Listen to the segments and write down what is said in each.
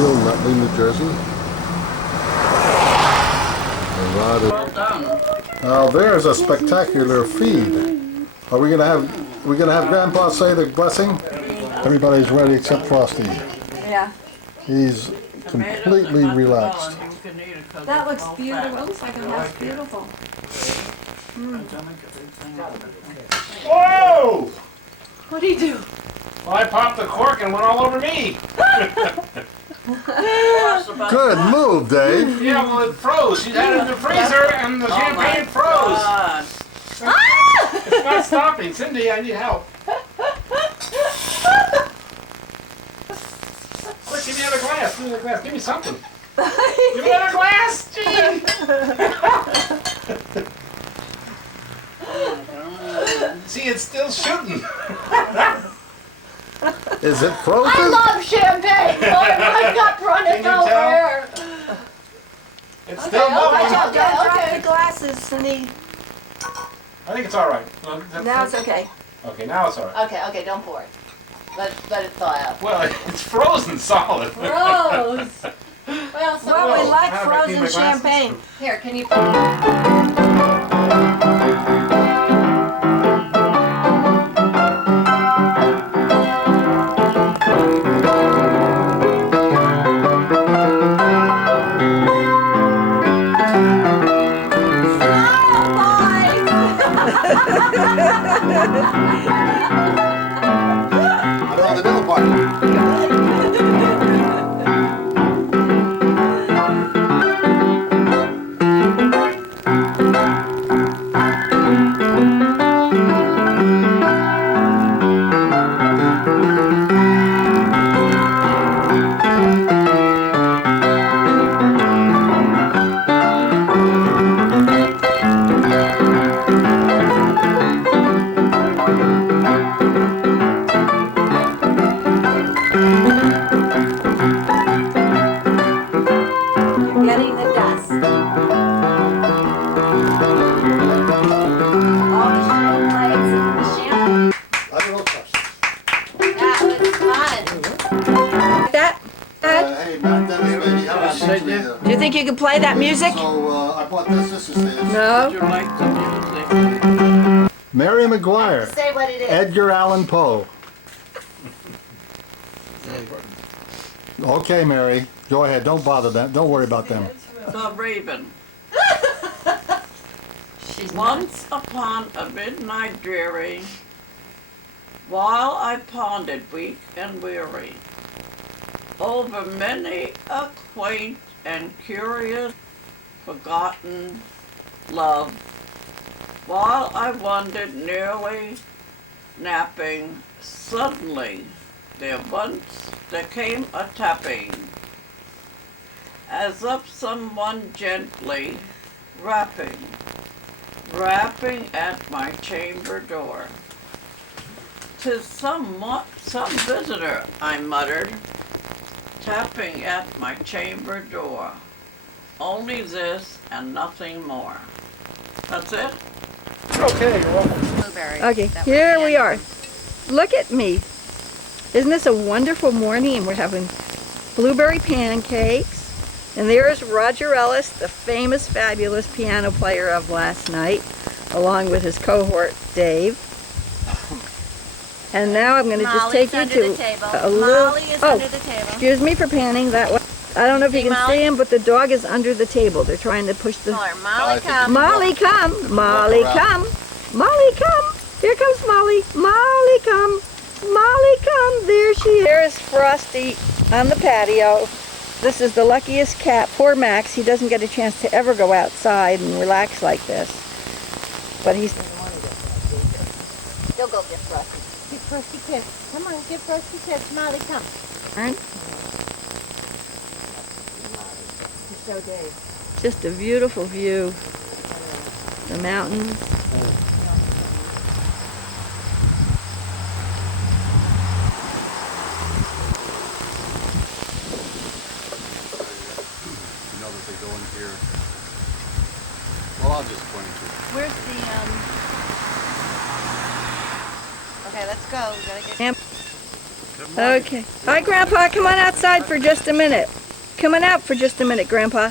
Field, Nutley, New Jersey. Well done. Now there's a spectacular feed. Are we gonna have Grandpa say the blessing? Everybody's ready except Frosty. Yeah. He's completely relaxed. That looks beautiful. It looks like a house. Beautiful. Whoa! What do you do? Well, I popped the cork and went all over me. Good move, Dave. Yeah, well, it froze. You had it in the freezer and the champagne froze. It's not stopping. Cindy, I need help. Quick, give me another glass. Give me another glass. Give me something. Give me another glass. Gee. See, it's still shooting. Is it frozen? I love champagne. Oh my God, running Can you over. It's still moving. Okay. Drop the glasses, Cindy. I think it's all right. Now it's okay. Okay, now it's all right. Okay, don't pour it. Let it thaw out. Well, it's frozen solid. Gross. Well, Well, we like How do I clean frozen my glasses? champagne. Here, can you? I know the middle part. You're getting the dust. All the champagnes and the champagne. That was fun. That? Hey, Matt Dennis, baby, how was it? Do you think you can play that music? So I bought this. This is theirs. No. Mary McGuire, Say what it is. Edgar Allan Poe. Okay, Mary, go ahead. Don't bother them. Don't worry about them. The Raven. Once upon a midnight dreary, while I pondered weak and weary over many a quaint and curious forgotten love, while I wondered nearly napping, suddenly there came a tapping, as of someone gently rapping at my chamber door. "'Tis some visitor," I muttered, tapping at my chamber door. Only this and nothing more. That's it? Okay, you're welcome. Blueberry. Okay, That was here the we end. are. Look at me. Isn't this a wonderful morning? And we're having blueberry pancakes. And there's Roger Ellis, the famous, fabulous piano player of last night, along with his cohort, Dave. And now I'm going to just take you to a little... Molly is Oh, under the table. excuse me for panning that way. I don't know if you See can Molly? see him, but the dog is under the table. They're trying to push the... Tell her, Molly, come. Molly, come! Molly, come! Molly, come! Here comes Molly! Molly, come! Molly, come! There she is. There's Frosty on the patio. This is the luckiest cat. Poor Max, he doesn't get a chance to ever go outside and relax like this. But he's... You'll go get Frosty. Give Frosty a kiss. Come on, give Frosty a kiss. Molly, come. Show Dave. Just a beautiful view. The mountains. You know that they go in here. Well, I'll just point to it. Where's the, Okay, let's go. We gotta get... Okay. Hi, Grandpa. Come on outside for just a minute. Coming out for just a minute, Grandpa.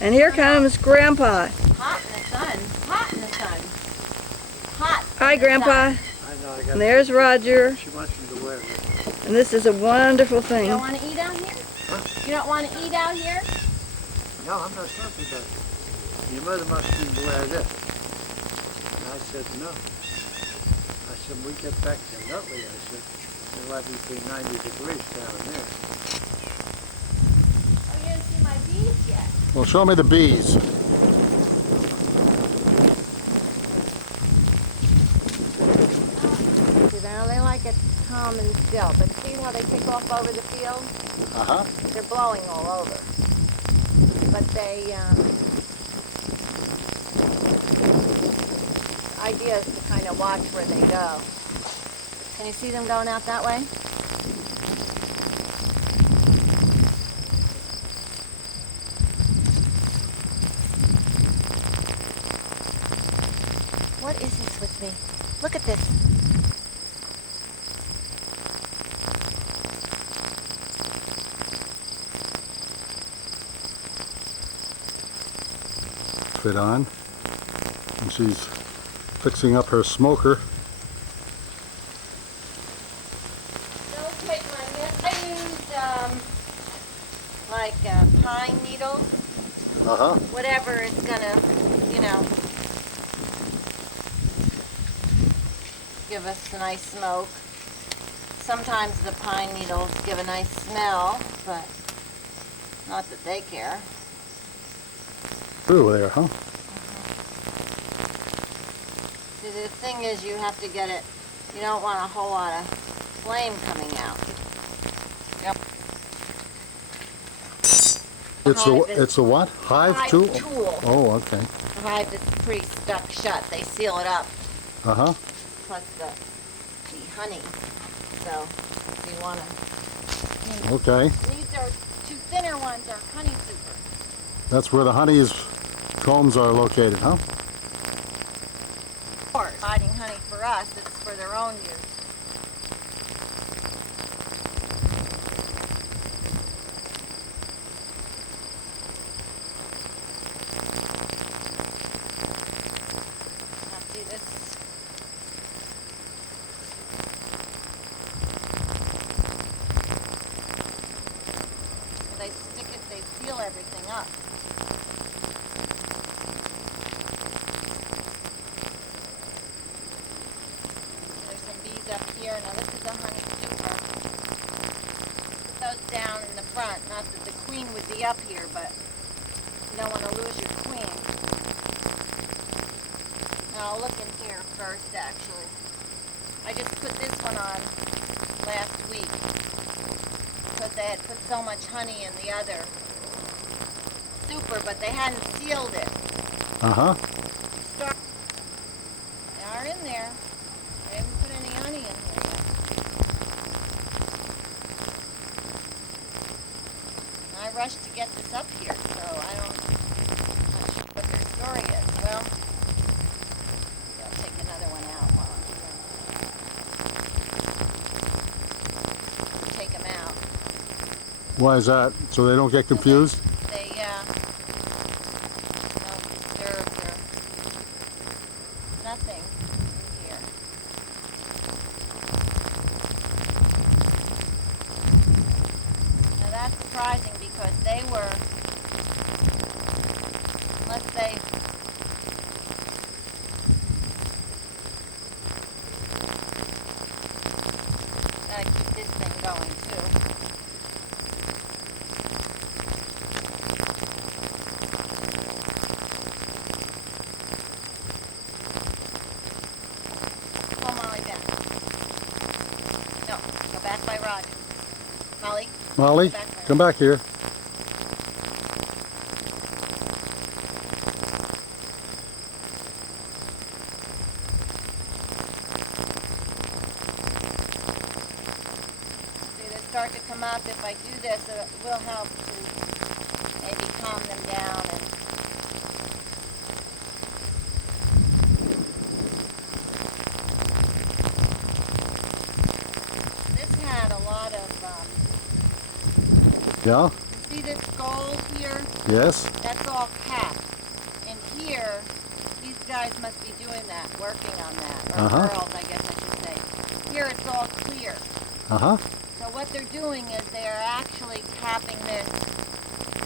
And here comes Grandpa. Hot in the sun. Hot in the sun. Hot. Hi, Grandpa. And there's Roger. She wants me to wear it. And this is a wonderful You thing. don't want to eat out here? You don't want to eat out here? No, I'm not talking about it. Your mother wants me to wear this. And I said no. I said, when we get back to Nutley, I said, it'll likely be 90 degrees down there. Oh, you didn't see my bees yet. Well, show me the bees. See, they like it calm and still, but see how they take off over the field? Uh-huh. They're blowing all over. But they, idea is to kind of watch where they go. Can you see them going out that way? What is this with me? Look at this. Fit on. And she's fixing up her smoker. Don't take my I used like pine needles, Uh-huh. whatever is gonna, you know, give us a nice smoke. Sometimes the pine needles give a nice smell, but not that they care. Through there, huh? See, the thing is you have to get it, you don't want a whole lot of flame coming out. Yep. It's a what? Hive Hive tool? tool. Oh, okay. The hive is pretty stuck shut. They seal it up, Uh-huh. plus the honey. So if you want to. Okay. These are two thinner ones are honey super. That's where the honey's combs are located, huh? Hiding honey for us, it's for their own use. Now see this. They stick it, they seal everything up. There's some bees up here. Now this is a honey super. Put those down in the front. Not that the queen would be up here, but you don't want to lose your queen. Now I'll look in here first actually. I just put this one on last week because they had put so much honey in the other super, but they hadn't sealed it. Uh-huh. They are in there. They haven't put any honey in here yet. And I rushed to get this up here, so I don't know what their story is. Well, I'll take another one out while I'm here. Take them out. Why is that? So they don't get confused? They, don't disturb their, nothing in here. Now that's surprising because they were, unless they, gotta keep this thing going too. Pull Molly back. No, go back by Roger. Molly, Molly, come back here. see they start to come up. If I do this, it will help to maybe calm them down. And this has Yeah? You see this gold here? Yes? That's all capped. And here, these guys must be doing that, working on that. Or Uh-huh. girls, I guess I should say. Here it's all clear. Uh-huh. So what they're doing is they're actually capping this.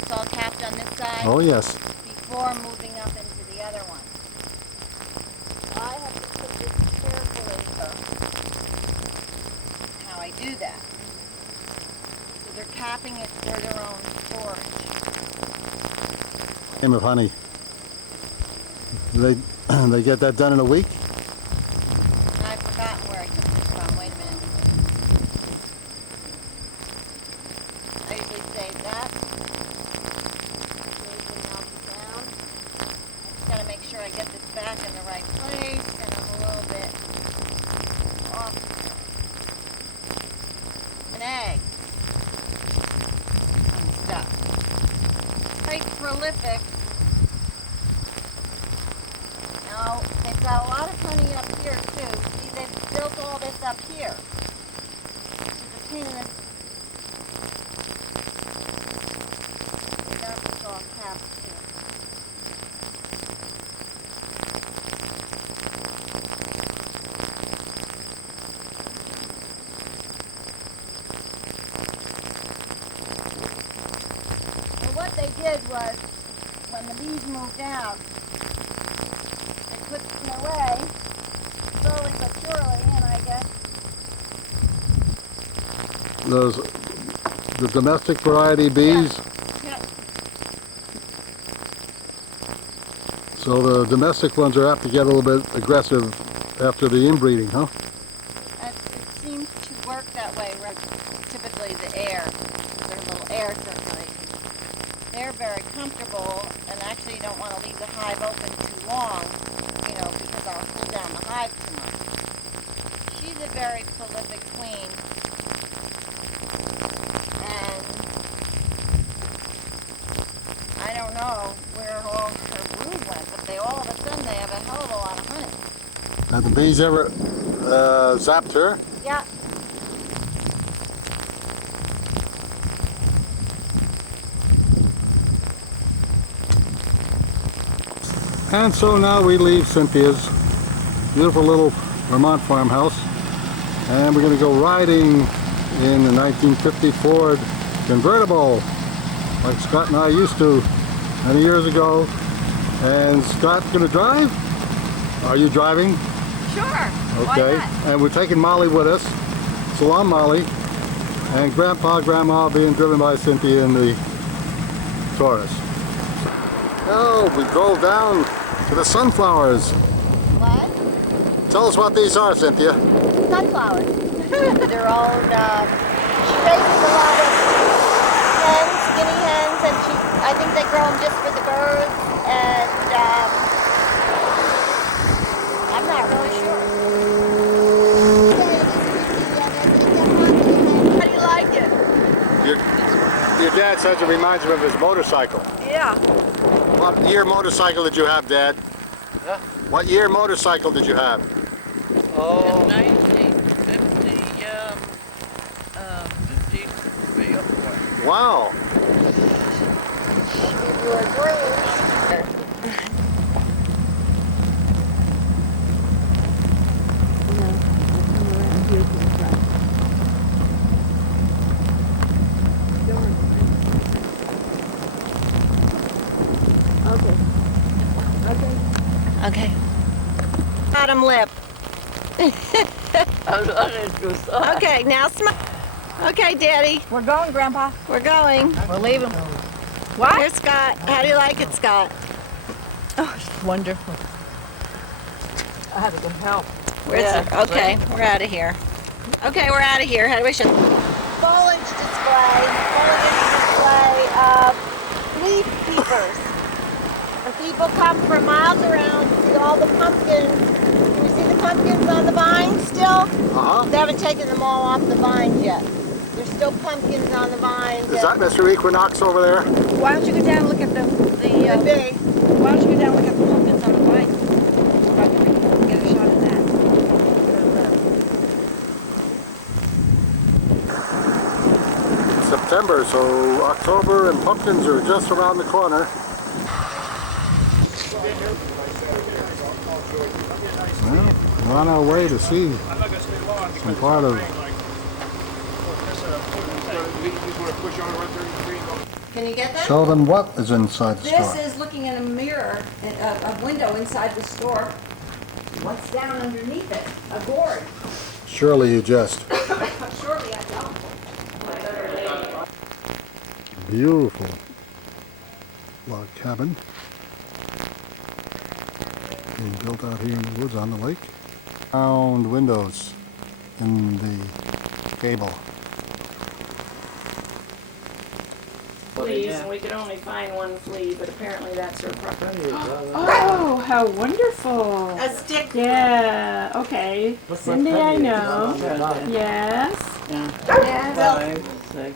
It's all capped on this side Oh, yes. before moving up into the other one. I have to put this carefully how I do that. So they're capping it for their own storage. Name of honey. They they get that done in a week? And I've forgotten where I took this from. Wait a minute. I usually save that. Usually melt it down. I just gotta make sure I get this back in the right place, and I'm a little bit off. An egg. And stuff. Quite prolific. Now, they've got a lot of honey up here too. See, they've built all this up here. Which is a pain in the... They got this all capped too. So what they did was, when the bees moved out, put them away, slowly but surely, and I guess Those the domestic variety bees. yeah. So the domestic ones are apt to get a little bit aggressive after the inbreeding, huh? It seems to work that way, right? Typically the air, their little air circulation. They're very comfortable, and actually you don't want to leave the hive open too long, you know, because I'll cool down the hive too much. She's a very prolific queen, and I don't know where all her brood went, but all of a sudden they have a hell of a lot of honey. Have the bees ever zapped her? Yeah. And so now we leave Cynthia's beautiful little Vermont farmhouse, and we're going to go riding in the 1950 Ford convertible like Scott and I used to many years ago. And Scott's going to drive? Are you driving? Sure. Okay. Why not? And we're taking Molly with us. So I'm Molly. And Grandpa, Grandma being driven by Cynthia in the Taurus. Oh, we drove down to the sunflowers. What? Tell us what these are, Cynthia. Sunflowers. Their own, she raises a lot of hens, skinny hens, and I think they grow them just for the birds, and I'm not really sure. How do you like it? Your dad says it reminds him of his motorcycle. Yeah. What year motorcycle did you have, Dad? Huh? What year motorcycle did you have? Oh, 1950, 53 or 4. Wow. You agree? Okay. Bottom lip. Okay, now smile. Okay, Daddy. We're going, Grandpa. We're going. We're leaving. Here's Scott. How do you like it, Scott? Oh, it's wonderful. I had to get help. Okay, we're out of here. Okay, we're out of here. How do we show? Foliage display of leaf peepers. And people come from miles around to see all the pumpkins. Can you see the pumpkins on the vines still? Uh-huh. They haven't taken them all off the vines yet. There's still pumpkins on the vines. Is that Mr. Equinox over there? Why don't you go down and look at the Could be. why don't you go down and look at the pumpkins on the vine? Probably we can get a shot of that. September, so October and pumpkins are just around the corner. Well, we're on our way to see some part of. Can you get that? Show them what is inside the store. This is looking in a mirror, a window inside the store. What's down underneath it? A gourd. Surely you jest. Surely I don't. Beautiful log cabin being built out here in the woods on the lake. Round windows in the gable. Fleas, and we could only find one flea, but apparently that's her property. Oh, how wonderful! A stick. Yeah, okay. Cindy, I know. Yes. Yeah. Yes. 5,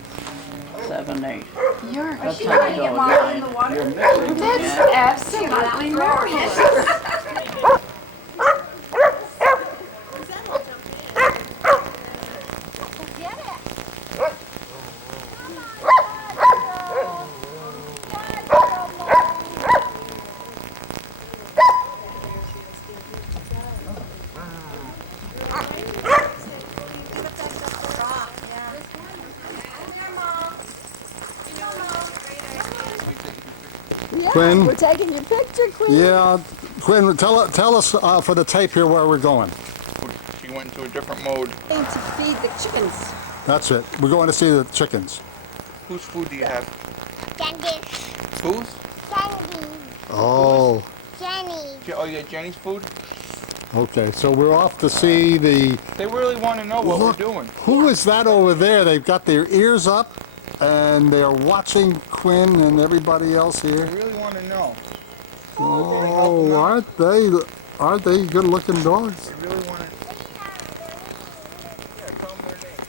6, 7, 8. You're That's She trying to get Molly in the water? that's absolutely marvelous. Quinn? We're taking your picture, Quinn. Yeah, Quinn, tell us for the tape here where we're going. She went into a different mode. To feed the chickens. That's it. We're going to see the chickens. Whose food do you have? Jenny. Whose? Oh, Jenny. Oh, you got Jenny's food? okay. So we're off to see the. They really want to know what Look, we're doing. who is that over there? They've got their ears up and they're watching Quinn and everybody else They here. really want to know. Oh, aren't they good-looking dogs? They really want to. Yeah, tell them their name.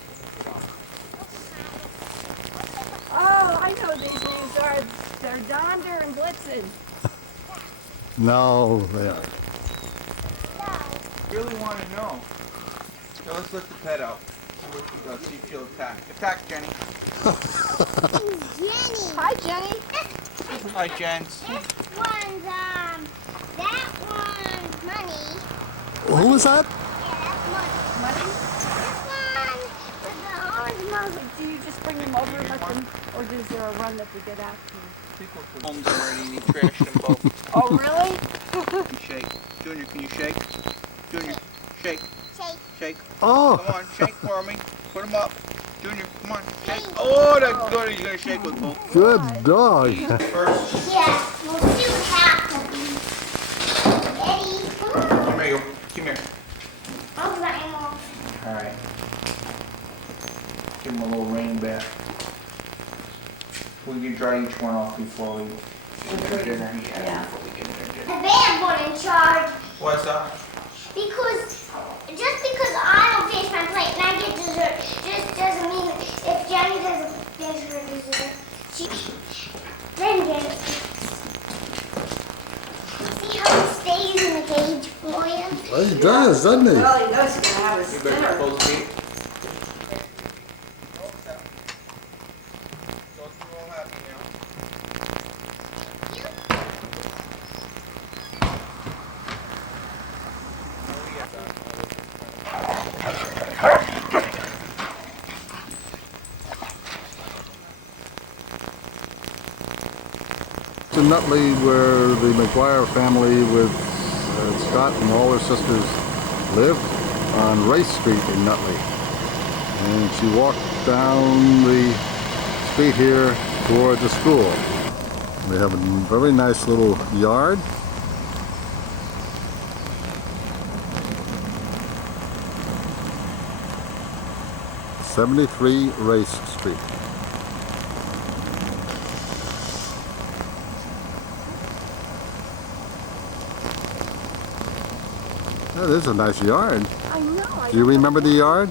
Oh, I know these names are. They're Donder and Blitzen. No, they are. They really want to know. So let's let the pet out. See what she does. See if she'll attack. Attack, Jenny. Jenny. Hi, Jenny. Hi, Jens. This one's, that one's money. Who was that? Yeah, that's money. This one is the orange money. Do you just bring them over and let them, or is there a run that we get out to? People put homes already and he trashed them both. Oh, really? Shake. Junior, can you shake? Junior, shake. Shake. Shake. Oh, Come on, shake for me. Put them up. Junior, come on, shake. Oh, that's good. He's going to shake with both. good dog. First, Yeah, well, you have to be. Eddie, come on. come here. Come here. I'll let him off. All right. Give him a little rain back. We can dry each one off before we get their dinner. Yeah. Before we get their The dinner. bad one in charge. What's that? Because, just because I don't finish my plate and I get dessert, just doesn't mean if Jenny doesn't finish her dessert, she then gets it. See how he stays in the cage for you? Well, he does, doesn't he? Well, he knows he's gonna have his You better dinner. close the gate. So it's all happy now. To Nutley, where the McGuire family with Scott and all her sisters lived on Race Street in Nutley. And she walked down the street here toward the school. They have a very nice little yard. '73 Race Street. That is a nice yard. I know. Do you remember the yard?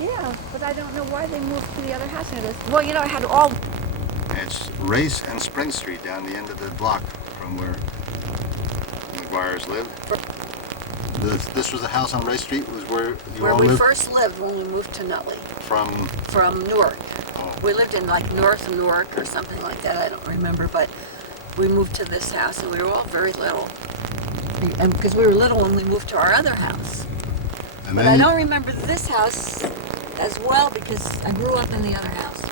Yeah, but I don't know why they moved to the other house. Well, you know, I had all. It's Race and Spring Street down the end of the block from where the McGuires lived. This was the house on Race Street, was where you Where all we lived? first lived when we moved to Nutley From, from Newark. oh, We lived in like North Newark or something like that, I don't remember, but we moved to this house and we were all very little. And because we were little when we moved to our other house. And But then I don't remember this house as well because I grew up in the other house.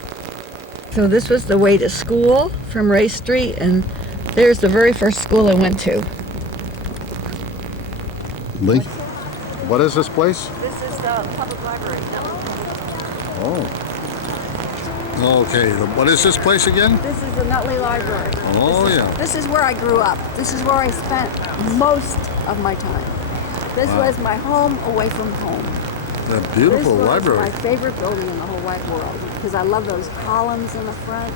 So this was the way to school from Ray Street, and there's the very first school I went to. Lee, what is this place? This is the public library. Oh. Okay, what is this place again? This is the Nutley Library. Oh, yeah. This is where I grew up. This is where I spent most of my time. This Wow. was my home away from home. That beautiful This library. was my favorite building in the whole wide world because I love those columns in the front.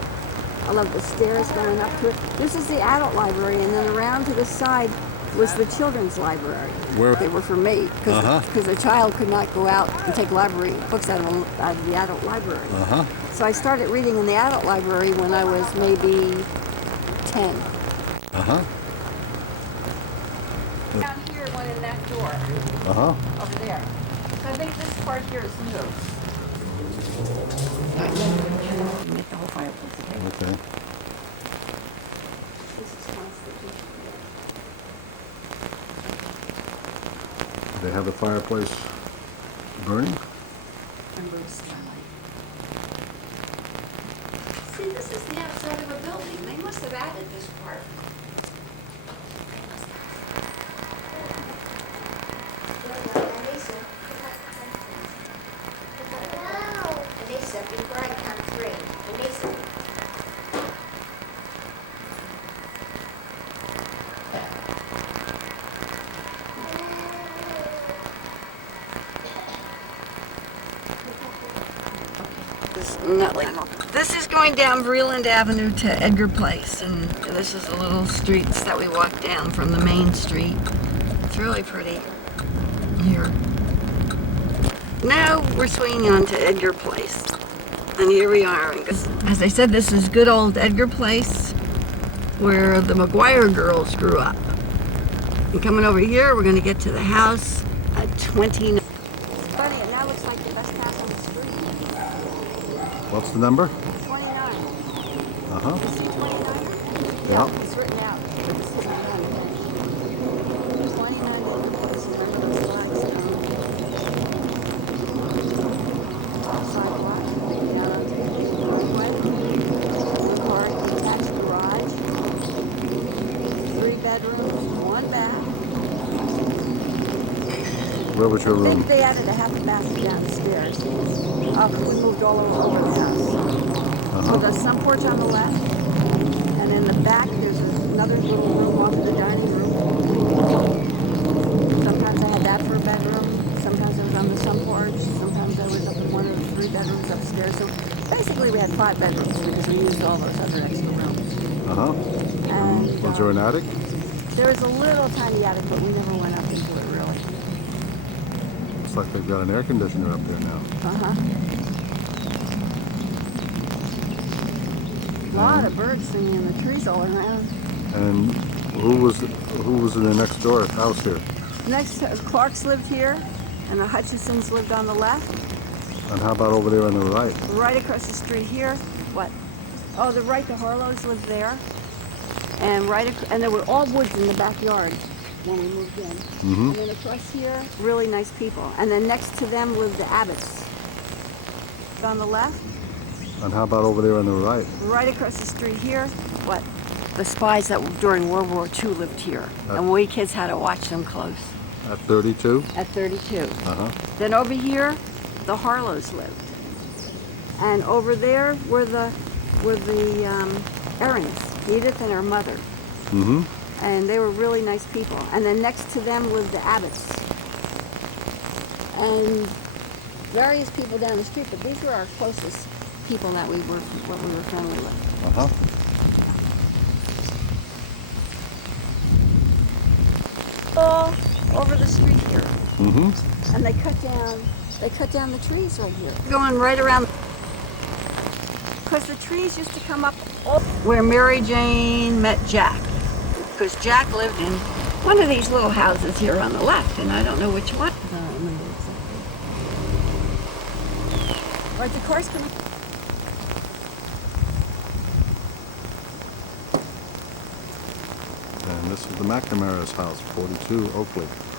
I love the stairs going up to it. This is the adult library, and then around to the side was the children's library. Where? They were for me because a child could not go out and take library books out of the adult library. Uh-huh. So I started reading in the adult library when I was maybe 10. Uh-huh. Down here, one in that door, Uh-huh. over there. So I think this part here is new. Make the whole fireplace again. Okay. This is Constitution. They have the fireplace burning? And Bruce Stanley. See, this is the outside of a building. They must have added this part. Nutley. This is going down Vreeland Avenue to Edgar Place, and this is the little streets that we walk down from the main street. It's really pretty here. Now we're swinging on to Edgar Place, and here we are. As I said, this is good old Edgar Place, where the McGuire girls grew up. And coming over here, we're going to get to the house at 29. It's funny, it now looks like the best house on the street. What's the number? 29. Uh-huh. You see 29? Yeah. It's written out, but this isn't one. 29 acres. Remember those flags? Sidewalk. Down onto the driveway. Car attached garage. 3 bedrooms, 1 bath. Where was your I room? think they added a half a bath downstairs. We moved all over the house. So there's some porch on the left, and in the back there's another little room off the dining room. Sometimes I had that for a bedroom. Sometimes I was on the sun porch. Sometimes I was up in one of the 3 bedrooms upstairs. So basically we had 5 bedrooms because we used all those other extra rooms. Uh-huh. And Was there an attic? there was a little tiny attic, but we never went up into it really. Looks like they've got an air conditioner up there now. Uh-huh. A lot of birds singing in the trees all around. And who was in the next door house here? Next, Clark's lived here, and the Hutchisons lived on the left. And how about over there on the right? Right across the street here, what? Oh, the right, the Harlows lived there. And and there were all woods in the backyard when we moved in. Mm-hmm. And then across here, really nice people. And then next to them lived the Abbotts. On the left. And how about over there on the right? Right across the street here, what? The spies that during World War II lived here. And we kids had to watch them close. At 32? At 32. Uh-huh. Then over here, the Harlows lived. And over there were the Aarons, Edith and her mother. Mm-hmm. And they were really nice people. And then next to them lived the Abbotts. And various people down the street, but these were our closest people that we were friendly with. Uh-huh. All over the street here. Mm-hmm. And they cut down the trees right here. Going right around. Because the trees used to come up where Mary Jane met Jack. Because Jack lived in one of these little houses here on the left, and I don't know which one. I don't remember exactly. Right, the car's coming. this is the McNamara's house, 42 Oakley.